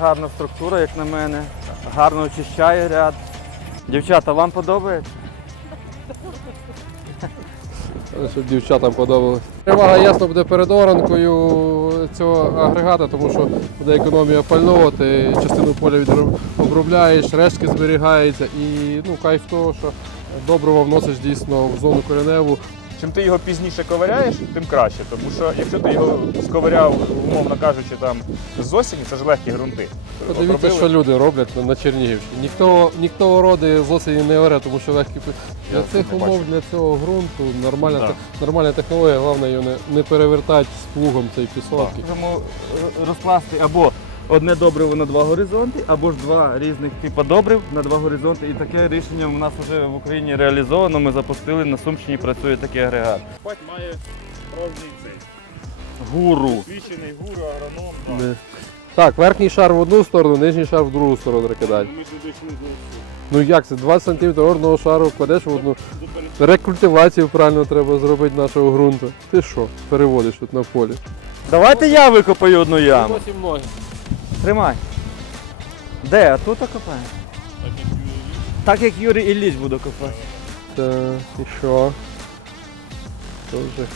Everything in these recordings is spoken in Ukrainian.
Гарна структура, як на мене. Гарно очищає ряд. Дівчата, вам подобається? щоб дівчатам подобалось. Перевага ясно буде перед оранкою цього агрегата, тому що буде економія пального, ти частину поля обробляєш, рештки зберігаються і ну, кайф того, що добриво вносиш дійсно в зону кореневу. Чим ти його пізніше ковиряєш, тим краще. Тому що якщо ти його сковиряв, умовно кажучи, там з осені, це ж легкі ґрунти. Подивіться, Обробили. що люди роблять на- Чернігівщині. Ніхто, ніхто роди з осені не оре, тому що легкі Я для цих не умов, бачу. для цього ґрунту нормальна, Да. те- нормальна технологія, головне його не, не перевертати з плугом цей пісок. Можемо е, розкласти або одне добриво на два горизонти, або ж два різних типу добрив на два горизонти. І таке рішення у нас вже в Україні реалізовано. Ми запустили на Сумщині працює такий агрегат. Пать має справжній цей Гуру. свідчений гуру, агроном. Не. Так, верхній шар в одну сторону, нижній шар в другу сторону треба кидати. Ми ж не дійшли Ну як це? 20 см одного шару кладеш в одну. Рекультивацію правильно треба зробити нашого ґрунту. Ти що, переводиш тут на полі? Давайте я викопаю одну яму. Ноги. Тримай. Де? А тут копаємо? Так як Юрій Ілліч буде копати. Так, і що? Дуже.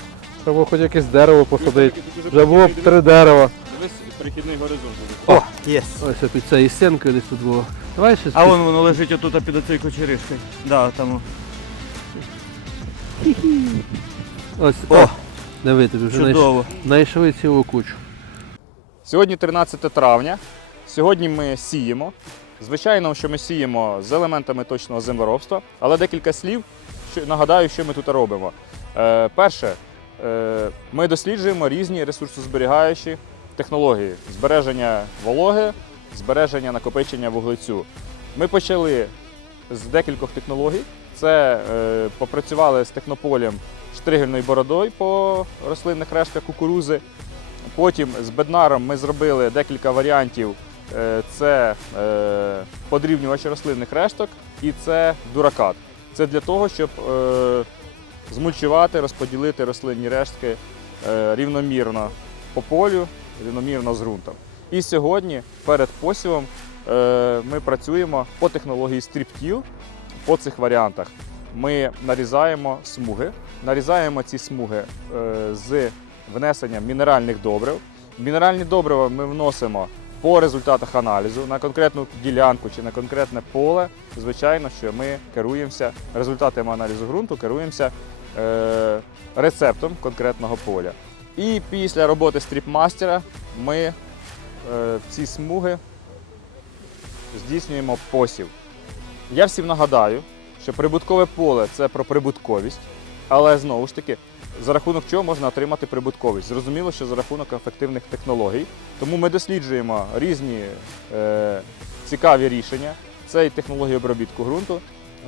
Треба хоч якесь дерево посадити. Вже було б три дерева. Дивись, перехідний горизонт буде. О, єс. Ось під цією стінкою десь тут було. Давай ще А вон воно лежить отут під оцею кочеришкою. Да, там. Ось. О, О! Диви, тобі вже знайш- чудово. знайшли цілу кучу. Сьогодні 13 травня. Сьогодні ми сіємо. Звичайно, що ми сіємо з елементами точного землеробства, але декілька слів що, нагадаю, що ми тут робимо. Е, перше, е, ми досліджуємо різні ресурсозберігаючі технології збереження вологи, збереження накопичення вуглецю. Ми почали з декількох технологій. Це е, попрацювали з технополем штригельною бородою по рослинних рештках кукурузи. Потім з беднаром ми зробили декілька варіантів. Е, Це е, подрібнювач рослинних решток і це дуракат. Це для того, щоб е, змульчувати, розподілити рослинні рештки рівномірно по полю, рівномірно з ґрунтом. І сьогодні перед посівом ми працюємо по технології стріптіл по цих варіантах. Ми нарізаємо смуги, нарізаємо ці смуги з внесенням мінеральних добрив. Мінеральні добрива ми вносимо по результатах аналізу на конкретну ділянку чи на конкретне поле. Звичайно, що ми керуємося результатами аналізу ґрунту, керуємося е, рецептом конкретного поля. І після роботи стріпмастера ми е, ці смуги здійснюємо посів. Я всім нагадаю, що прибуткове поле це про прибутковість, але знову ж таки, за рахунок чого можна отримати прибутковість? Зрозуміло, що за рахунок ефективних технологій. Тому ми досліджуємо різні е, цікаві рішення. Це і технології обробітку ґрунту,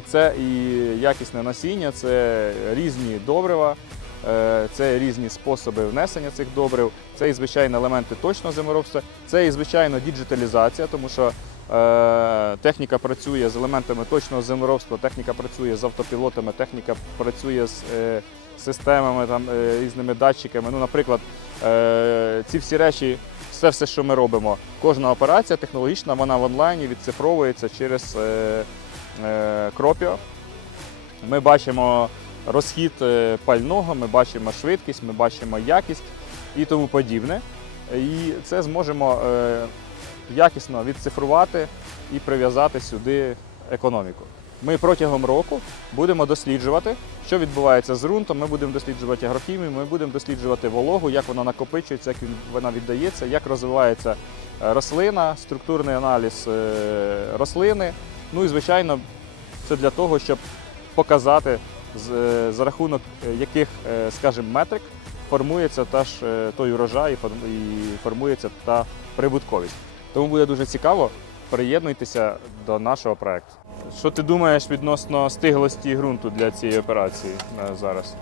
це і якісне насіння, це різні добрива, е, це різні способи внесення цих добрив, це і звичайно елементи точного землеробства, це і звичайно діджиталізація, тому що техніка працює з елементами точного землеробства, техніка працює з автопілотами, техніка працює з е, системами там, е, різними датчиками. Ну, наприклад, е, ці всі речі, все, все, що ми робимо, кожна операція технологічна, вона в онлайні відцифровується через е, е, Кропіо. Ми бачимо розхід е, пального, ми бачимо швидкість, ми бачимо якість і тому подібне. І це зможемо е, якісно відцифрувати і прив'язати сюди економіку. Ми протягом року будемо досліджувати, що відбувається з ґрунтом. Ми будемо досліджувати агрохімію, ми будемо досліджувати вологу, як вона накопичується, як вона віддається, як розвивається е, рослина, структурний аналіз е, рослини. Ну і звичайно, це для того, щоб показати, е, за рахунок яких, скажімо, метрик формується та ж той урожай і формується та прибутковість. Тому буде дуже цікаво. Приєднуйтеся до нашого проекту. Що ти думаєш відносно стиглості ґрунту для цієї операції е, зараз?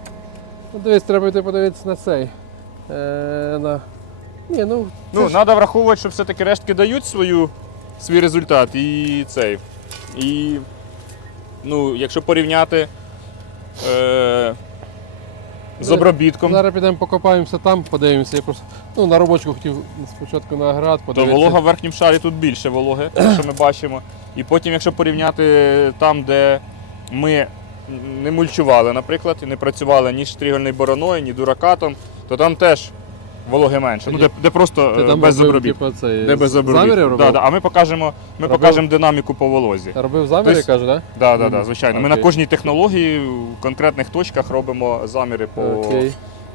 Ну дивись, треба йти подивитися на цей. Е, на... Ні, ну. Ну, ж- треба враховувати, що все-таки рештки дають свою, свій результат і цей. І ну, якщо порівняти е, з обробітком. Зараз підемо покопаємося там, подивимося. Я просто ну, на робочку хотів спочатку на агрегат То волога в верхньому шарі тут більше вологи, що ми бачимо. І потім, якщо порівняти там, де ми не мульчували, наприклад, і не працювали ні штригельною бороною, ні дуракатом, то там теж вологи менше. Ну, де, де просто Ти е, там без робив, обробітку. типу, цей, Де без обробітку. заміри робив? Да, да. А ми покажемо, ми Робив? покажемо динаміку по волозі. Робив заміри, Тобто- каже, так? Да, да, да, Мгм. звичайно. Ми Окей. на кожній технології в конкретних точках робимо заміри по Окей.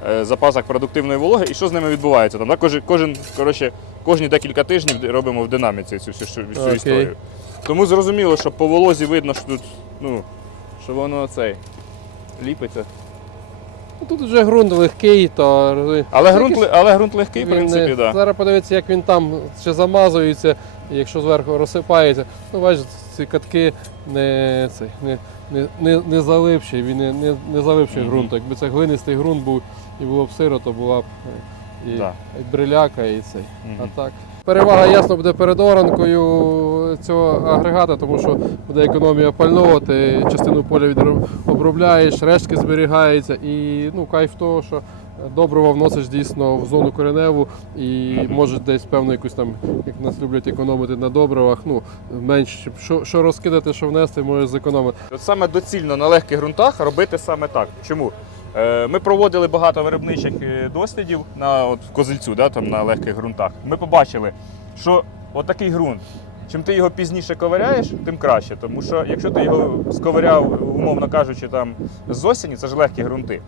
е, запасах продуктивної вологи і що з ними відбувається. Там, да? кожен, кожен, коротше, кожні декілька тижнів робимо в динаміці цю всю, всю Окей. історію. Тому зрозуміло, що по волозі видно, що тут, ну, що воно цей ліпиться. Ну, Тут вже ґрунт легкий, то Але ґрунт, але ґрунт легкий, в принципі, так. Да. Зараз подивитися, як він там ще замазується, якщо зверху розсипається. Ну, бачиш, ці катки не, цей, не, не, не, не залипші, він не, не, не залипший Мгм. ґрунт. Якби це глинистий ґрунт був і було б сиро, то була б е, і, Да. і бриляка, і цей. Мгм. А так. Перевага ясно буде перед оранкою цього агрегата, тому що буде економія пального, ти частину поля відро- обробляєш, рештки зберігаються і ну, кайф того, що добрива вносиш дійсно в зону кореневу і може десь певно якусь там, як нас люблять економити на добривах, ну менш що, що розкидати, що внести, можеш зекономити. От саме доцільно на легких ґрунтах робити саме так. Чому? Е, Ми проводили багато виробничих е, дослідів на от, в Козельцю, да, там, на легких ґрунтах. Ми побачили, що отакий ґрунт, чим ти його пізніше ковиряєш, тим краще. Тому що якщо ти його сковиряв, умовно кажучи, там, з осені, це ж легкі ґрунти.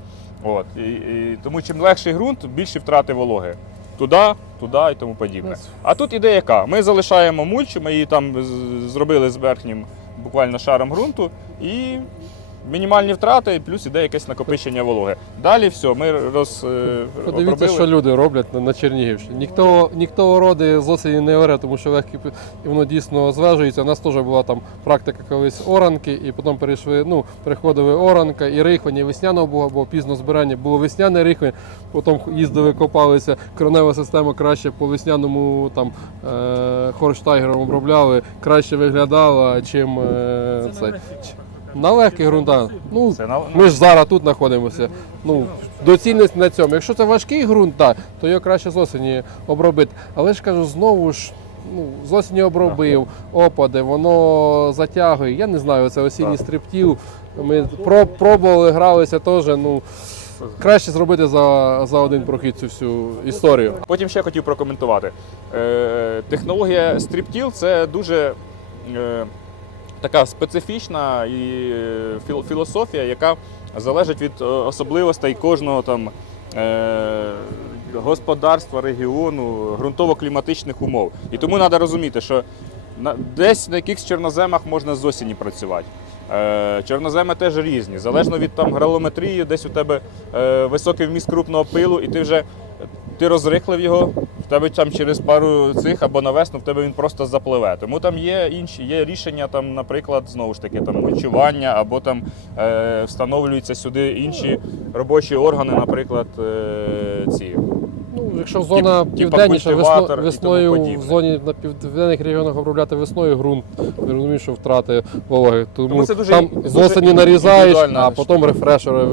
От, і, і, тому чим легший ґрунт, більші втрати вологи. Туди, туди і тому подібне. А тут ідея яка? Ми залишаємо мульч, ми її там зробили з верхнім буквально шаром ґрунту і мінімальні втрати, плюс іде якесь накопичення вологи. Далі все, ми роз, е, Подивіться, обробили. що люди роблять на, на Чернігівщині. Ніхто, ніхто ороди з осені не оре, тому що легкі і воно дійсно звежується. У нас теж була там практика колись оранки, і потім перейшли, ну, переходили оранка і рихлення весняного було, бо пізно збирання було весняне рихлення, потім їздили, копалися, коренева система краще по весняному там е, хорштайгером обробляли, краще виглядала, чим е, це. На легких ґрунтах. Ну, ми ж зараз тут знаходимося. Ну, доцільність на цьому. Якщо це важкий ґрунт, так, то його краще з осені обробити. Але ж кажу, знову ж. Ну, з осені обробив, опади, воно затягує. Я не знаю, це осінній Так. стриптіл. Ми про- пробували, гралися теж. Ну, краще зробити за, за один прохід цю всю історію. Потім ще хотів прокоментувати. Е, технологія Striptil це дуже е, така специфічна і філософія, яка залежить від е, особливостей кожного там. Е, господарства, регіону, ґрунтово-кліматичних умов. І тому треба розуміти, що десь на якихось чорноземах можна з осені працювати. Е, чорноземи теж різні. Залежно від там гралометрії, десь у тебе високий вміст крупного пилу, і ти вже ти розрихлив його, в тебе там через пару цих або на весну в тебе він просто запливе. Тому там є інші, є рішення, там, наприклад, знову ж таки, там мульчування, або там е, встановлюються сюди інші робочі органи, наприклад, е, ці. Ну, якщо зона типа південніша, весно, весною в зоні на південних регіонах обробляти весною ґрунт, ми розуміємо, що втрати вологи. Тому, Тому це дуже- там з осені нарізаєш, а потім рефрешери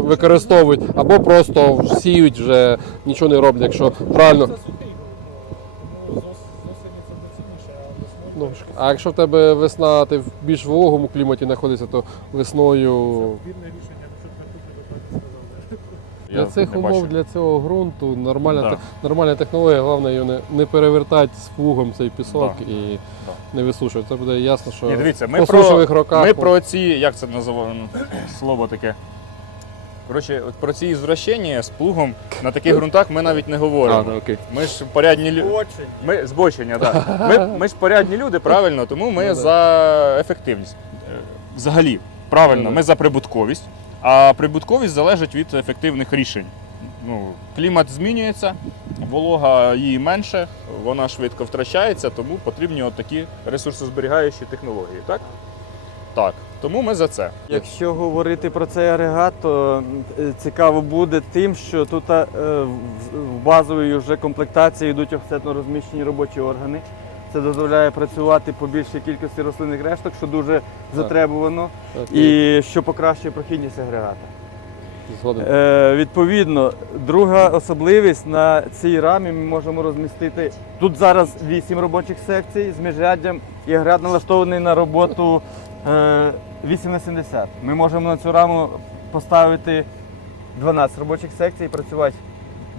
використовують, або просто сіють вже нічого не роблять, якщо правильно. Ну, а якщо в тебе весна, ти в більш вологому кліматі знаходишся, то весною для Я цих не умов, бачу. для цього ґрунту нормальна, Да. те- нормальна технологія, головне його не, не перевертати з плугом цей пісок Да. і Да. не висушувати. Це буде ясно, що Ні, дивіться, ми по про, сушових роках. ми про ці, як це називаємо слово таке. Коротше, от про ці звращення з плугом на таких ґрунтах ми навіть не говоримо. А, ну, окей. Ми ж порядні люди. Ми збочення, так. Ми, ми ж порядні люди, правильно, тому ми Ну, да. за ефективність. Е, Взагалі, правильно, Ну, да. ми за прибутковість, а прибутковість залежить від ефективних рішень. Ну, клімат змінюється, волога її менше, вона швидко втрачається, тому потрібні от такі ресурсозберігаючі технології. Так? Так. Тому ми за це. Якщо говорити про цей агрегат, то е, цікаво буде тим, що тут е, в базовій вже комплектації йдуть офсетно розміщені робочі органи. Це дозволяє працювати по більшій кількості рослинних решток, що дуже затребувано, Окей. і що покращує прохідність агрегата. Згоден. Е, відповідно, друга особливість на цій рамі ми можемо розмістити. Тут зараз 8 робочих секцій з міжряддям і агрегат налаштований на роботу е, 8 на 70. Ми можемо на цю раму поставити 12 робочих секцій і працювати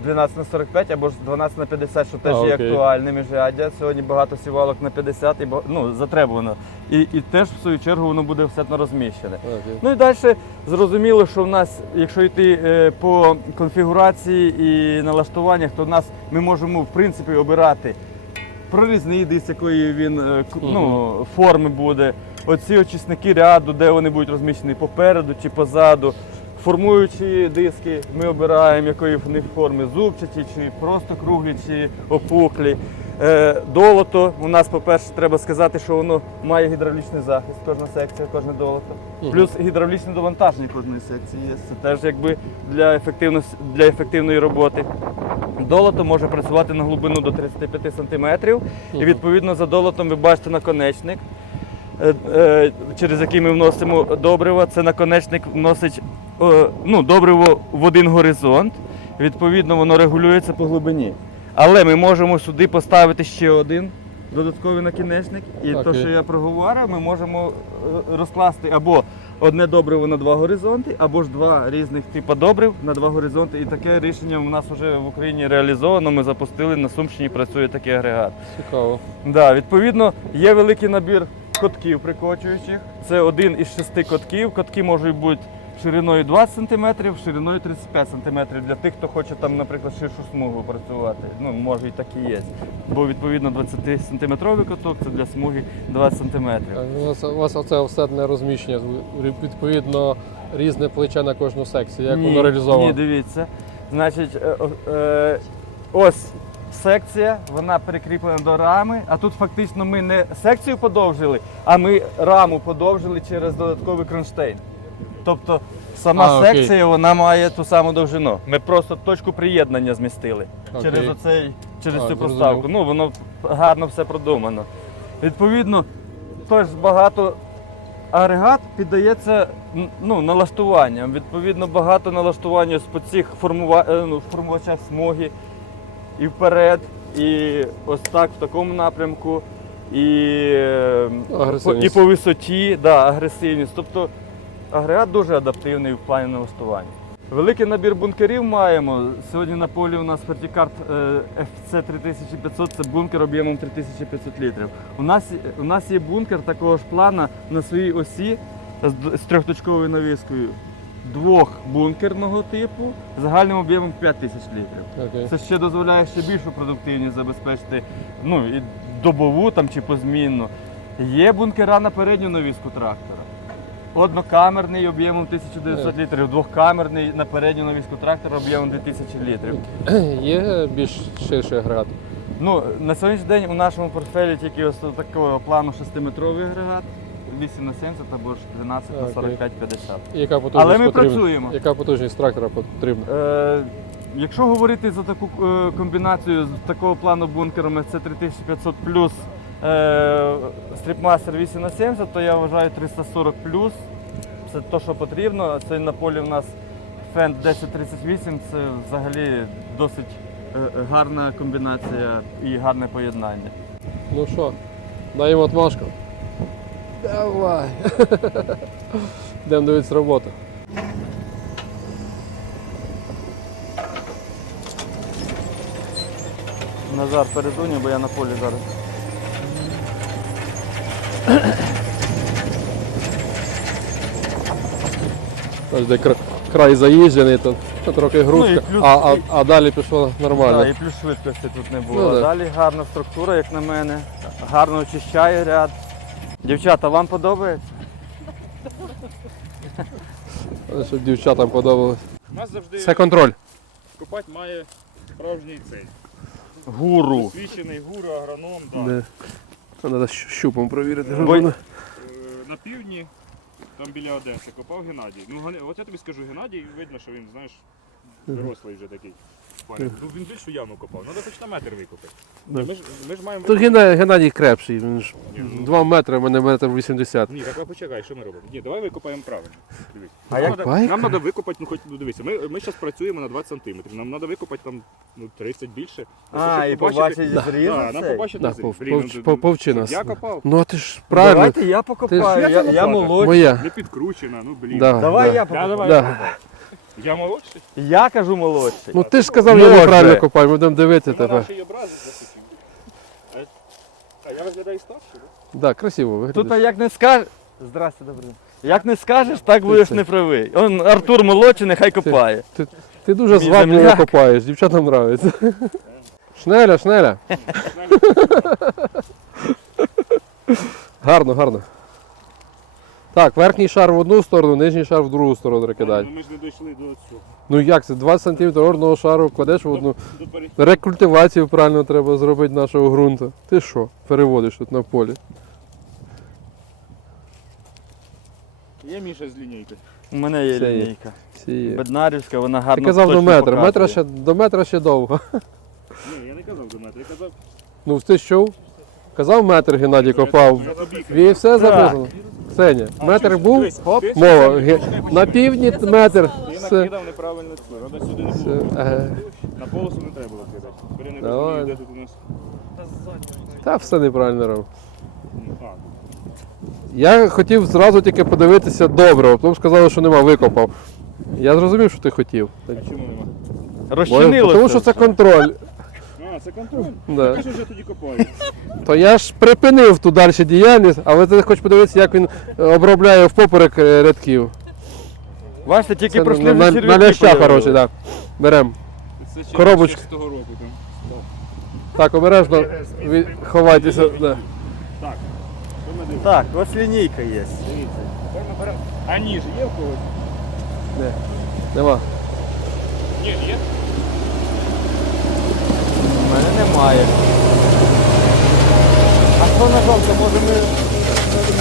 12 на 45 або ж 12 на 50, що теж А, є окей. актуальне міжряддя. Сьогодні багато сівалок на 50 і ба- ну, затребувано. І, і теж в свою чергу воно буде все одно розміщене. Ну і далі зрозуміло, що в нас, якщо йти е, по конфігурації і налаштуваннях, то в нас ми можемо в принципі обирати прорізний диск, якої він е, ну, форми буде. Оці очисники ряду, де вони будуть розміщені попереду чи позаду. Формуючі диски ми обираємо, якої в них форми зубчаті, чи просто круглі, чи опуклі. Е, долото у нас, по-перше, треба сказати, що воно має гідравлічний захист, кожна секція, кожне долото. Плюс гідравлічне довантаження кожної секції є. Це теж якби для, ефективності, для ефективної роботи. Долото може працювати на глибину до 35 см. І відповідно за долотом ви бачите наконечник, е, е, через який ми вносимо добриво. Це наконечник вносить е, ну, добриво в один горизонт. Відповідно, воно регулюється по глибині. Але ми можемо сюди поставити ще один додатковий накінечник. І те, що я проговорив, ми можемо розкласти або одне добриво на два горизонти, або ж два різних типу добрив на два горизонти. І таке рішення у нас вже в Україні реалізовано. Ми запустили на Сумщині, працює такий агрегат. Цікаво. Да, відповідно, є великий набір котків прикочуючих. Це один із шести котків. Котки можуть бути шириною 20 см, шириною 35 см для тих, хто хоче там, наприклад, ширшу смугу працювати. Ну, може і так і є. Бо відповідно 20 сантиметровий коток це для смуги 20 см. У вас, у вас оце все не розміщення, відповідно, різне плече на кожну секцію. Як воно реалізовано? Ні, дивіться. Значить, е, е, ось секція, вона прикріплена до рами, а тут фактично ми не секцію подовжили, а ми раму подовжили через додатковий кронштейн. Тобто сама А, окей. секція вона має ту саму довжину. Ми просто точку приєднання змістили Окей. через оцей, через А, цю зрозумів. проставку. Ну, воно гарно все продумано. Відповідно, теж багато агрегат піддається ну, налаштуванням. Відповідно, багато налаштування по цих формува... е, ну, формувачах смоги і вперед, і ось так в такому напрямку, і, е, по, і Агресивність. по висоті, да, агресивність. Тобто агрегат дуже адаптивний в плані налаштування. Великий набір бункерів маємо. Сьогодні на полі у нас Фертікарт FC 3500 це бункер об'ємом 3500 літрів. У нас, у нас є бункер такого ж плана на своїй осі з, з трьохточковою навіскою двохбункерного типу загальним об'ємом 5000 літрів. Окей. Це ще дозволяє ще більшу продуктивність забезпечити, ну і добову там чи позмінну. Є бункера на передню навіску трактора. Однокамерний об'ємом 1900 літрів, двохкамерний на передню навіску трактора об'ємом 2000 літрів. Є більш ширший агрегат. Ну, на сьогоднішній день у нашому портфелі тільки ось такого плану 6-метровий агрегат, 8 на 70 або ж 12 на Окей. 45-50. Яка потужність Але ми потрібна? працюємо. Яка потужність трактора потрібна? Е, якщо говорити за таку е, комбінацію з такого плану бункерами, це 3500 плюс стріпмастер 8 на 70, то я вважаю 340 плюс. Це те, що потрібно. Це на полі у нас Fendt 1038, це взагалі досить е, гарна комбінація і гарне поєднання. Ну що, даємо отмашку? Давай. Йдемо дивитися роботу. Назар передзвоню, бо я на полі зараз. Де край заїжджений, то трохи грудка, Ну, а, а, а далі пішло нормально. Да, і плюс швидкості тут не було. Ну, да. Далі гарна структура, як на мене. Гарно очищає ряд. Дівчата, вам подобається? Щоб дівчатам подобалось. У нас завжди Це контроль. копать має справжній цей. Гуру. Освічений гуру, агроном. Да. Треба щупом провірити. Бо- Е, На півдні, там біля Одеси, копав Геннадій. Ну, от я тобі скажу, Геннадій, видно, що він, знаєш, дорослий вже такий. Парень. Ну він більшу яму копав. Треба хоч на метр викопати. Да. Ми ж ми ж маємо. Тут Геннадій, Геннадій крепший, він ж Ні, ну- 2 метри, а в мене метр 80. Ні, так а почекай, що ми робимо? Ні, давай викопаємо правильно. Дивись. А нам, як надо, пайка? нам треба викопати, ну хоч ну, дивися, ми, ми зараз працюємо на 20 см. Нам треба викопати там ну, 30 більше. А, і побачить зріз. нам побачити Да, зріз. пов- Блін, ну, пов- повчи щоб нас. Я копав. Ну а ти ж правильно, Давайте я покопаю. Ти ж Я, я я молодший. моя. Не підкручена, ну блін. Да, Давай да. я Да, покопаю. давай. Да. Я молодший. Я кажу молодший. Ну ти ж сказав, я неправильно копаю, будемо дивитися Ти мене ще й образи захотів. А- А я виглядаю старше, так? Да, красиво Тут як не скажеш. Здрасте, добрий. день. Як не скажеш, так будеш це? не правий. Он Артур молодший, нехай копає. Ти дуже Мій звабливо земляк. копаєш, дівчатам подобається. Шнеля, шнеля. Гарно, гарно. Так, верхній шар в одну сторону, нижній шар в другу сторону треба кидати. Ми ж не дійшли до цього. Ну як це? 20 см одного шару кладеш в одну. Рекультивацію правильно треба зробити нашого ґрунту. Ти що, переводиш тут на полі? Є Міша з лінійки. У мене є Це є. лінійка. Всі є. Беднарівська, вона Ти гарно казав до точно метра. Метра ще, до метра ще довго. Ні, я не казав до метра, я казав. Ну ти що? Казав метр Геннадій копав. І все записано. Ксеня, метр був, хоп, мова. На півдні метр. Ти накидав неправильну цю, треба сюди не було. На полосу не треба було кидати. Бери не розумію, де тут у нас. Та все неправильно робив. Ну, Я хотів зразу тільки подивитися добре, а потім сказали, що нема, викопав. Я зрозумів, що ти хотів. а чому нема? Розчинилося. Тому що це контроль. А, це контроль. Да. Я ж вже тоді копаю. То я ж припинив ту далі діяльність, але ти хочеш подивитися, як він е, обробляє впоперек е, рядків. Бачите, тільки Це пройшли на, вже на, черв'яки ляща появились. хороший, так. Беремо. Це ще Коробочка. ще з того року там. Так, обережно від... ховайтеся. Да. Так. Що ми дивимося? Так, ось лінійка є. Дивіться. Тепер ми беремо. А ніж є в когось? Де? Нема. Ні, є. Мене немає. А що на жовто, може ми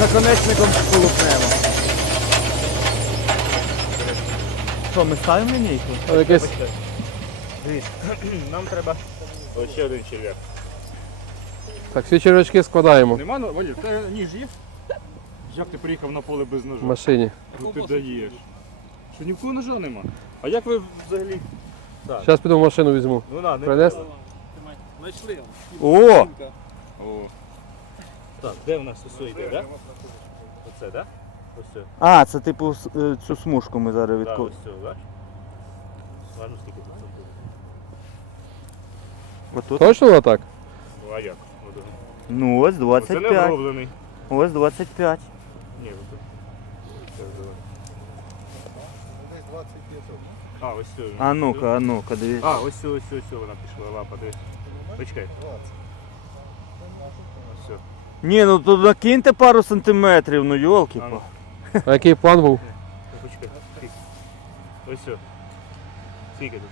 наконечником полупнемо? Що, ми ставимо лінійку? Якесь... Нам треба. Ось ще один черв'як. Так, всі червячки складаємо Нема, ну, Валір, те ніж є? Як ти приїхав на поле без в ножа? машині. Ну ти даєш. Що ні в кого ножа нема? А як ви взагалі? Зараз піду в машину візьму. Ну на, не Принес? О! О. Так, де в нас усе йде, так? Оце, так? Ось. А, це типу с- е, цю смужку ми зараз Так, відку. ось це, так? Ладно, скільки тут? Отут. Точно так? Ну, а як? От, Ну ось Це не 25. оброблений. Ось 25. Ні, от. Це давай. А, ось це. А ну-ка, а ну-ка, дивіться. А, ось ось це, ось вона пішла, лапа, дивись. Почекай. Ні, ну тут накиньте пару сантиметрів, ну йолки А ну. А який план був? Ну, Почекай. Скільки? Ось все. Скільки тут?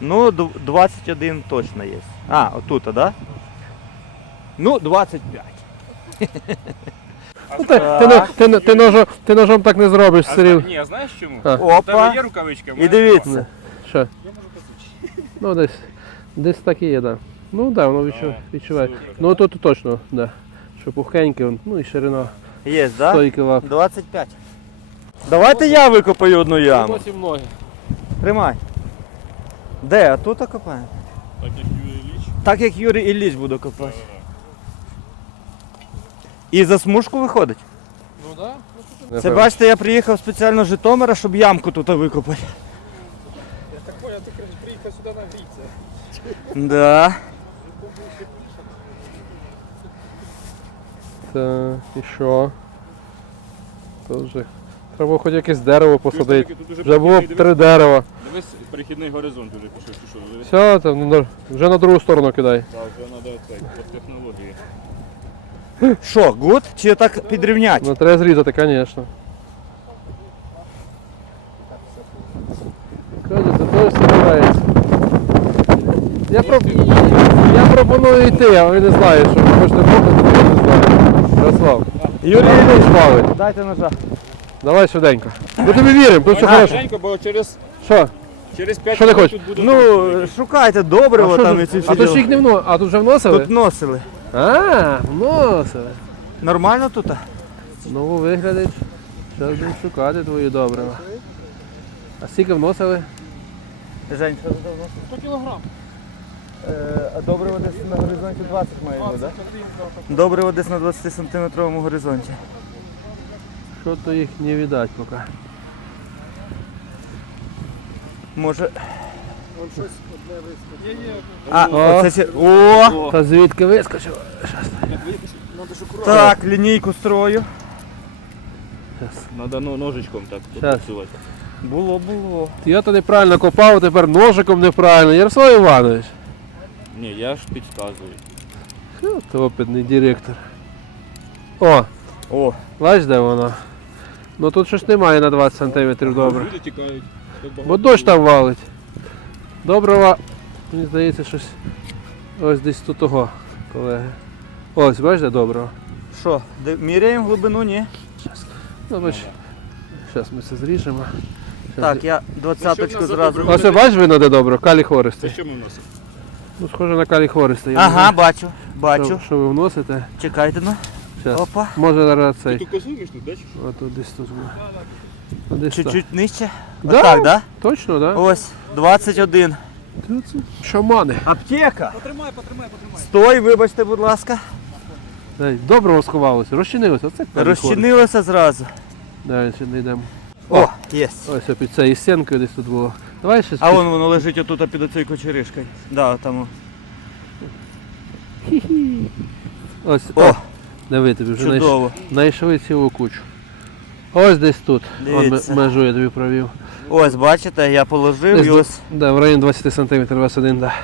Ну, д- 21 точно є. А, отут, а, да? Ну, 25. Ну, ти, ти, не- ти, не- ти, ножом, ти ножом так не зробиш, А, Сиріл. ні, а знаєш чому? А. У тебе Опа. є рукавичка? в І мене дивіться. Що? Ну, десь, десь так і є, так. Да. Ну так, да, воно відчу- А, відчуває. супер. Ну тут точно, да. Що пухеньке, ну і ширина. Є, да? Стойки лап. 25. Давайте я викопаю одну яму. ноги. Тримай. Де? А тут копаємо? Так як Юрій Ілліч. Так як Юрій Ілліч буде копати. І за смужку виходить. Ну так. Це бачите, я приїхав спеціально з Житомира, щоб ямку тут викопати. Я так понял, ти приїхав сюди нагрітися. Да. Так, і що? Вже. Треба хоч якесь дерево посадити. Тут уже Вже було б три дерева. Дивись, перехідний горизонт уже пішов. Дивись. Все, там, ну, вже на другу сторону кидай. Так, вже треба цей, по технології. Що, гуд? Чи так підрівняти? Ну треба зрізати, звісно. Катя, це теж збирається. Я, про... я пропоную йти, а ви не знаєте, що ви хочете бухати, то я не знаю. Ярослав, Юрій Ілліч бавить. дайте ножа. Давай швиденько. Ми тобі віримо, тут все хорошо. Женько, бо через, Що? Через 5 Що ти хочеш? Ну, шукайте добриво там ж- і ці всі а то ж діла. їх не вно... А тут вже вносили? Тут носили. А, вносили. Нормально тут? Ну, виглядить. Зараз будемо шукати твої добрива. А скільки вносили? Жень, що тут давно? 100 кілограм. А добриво десь на горизонті 20 має бути, так? Добриво десь на 20 сантиметровому горизонті. Що то їх не видать поки. Може. А, О. оце ще. О! Та звідки вискочив? Так, лінійку строю. Надо ну, ножичком так Щас. попрацювати. Було, було. Я то неправильно копав, тепер ножиком неправильно. Ярослав Іванович. Ні, я ж підказую. От опитний директор. О, О, бач де воно. Ну тут щось немає на 20 см добре. Люди тікають. Бо дощ там валить. Доброго, мені здається, щось ось десь тут того, колеги. Ось, бачиш, де доброго. що, де- міряємо глибину, ні? Ну, бач. Зараз ми це зріжемо. Щас Так, я двадцяточку зразу. Ось бачиш видно, де добре, калій Це хористий. що ми вносимо? Ну, схоже на калій хористий. Я не Ага, знаю, бачу, Що, бачу. що ви вносите? Чекайте ну. Щас. Опа. Може зараз цей. Ти козуєш тут, да? чи що? Десь тут. буде. Ну, Десь так. Чуть-чуть нижче. Да? Отак, да? Точно, так? Да? Ось, 21. Тут це Шамани. Аптека. Потримай, потримай, потримай. Стой, вибачте, будь ласка. Дай, Доброго сховалося, розчинилося. Оце калій. Розчинилося зразу. Давай ще не йдемо. О, є. Ось під цією стінкою десь тут було. Давай ще А вон воно лежить отут під оцею кочеришкою. Да, там. Ось. О, Диви, тобі вже чудово. знайшли цілу кучу. Ось десь тут. Он Дивіться. межу я тобі провів. Ось, бачите, я положив Десь і ось Да, в районі 20 см 21, да.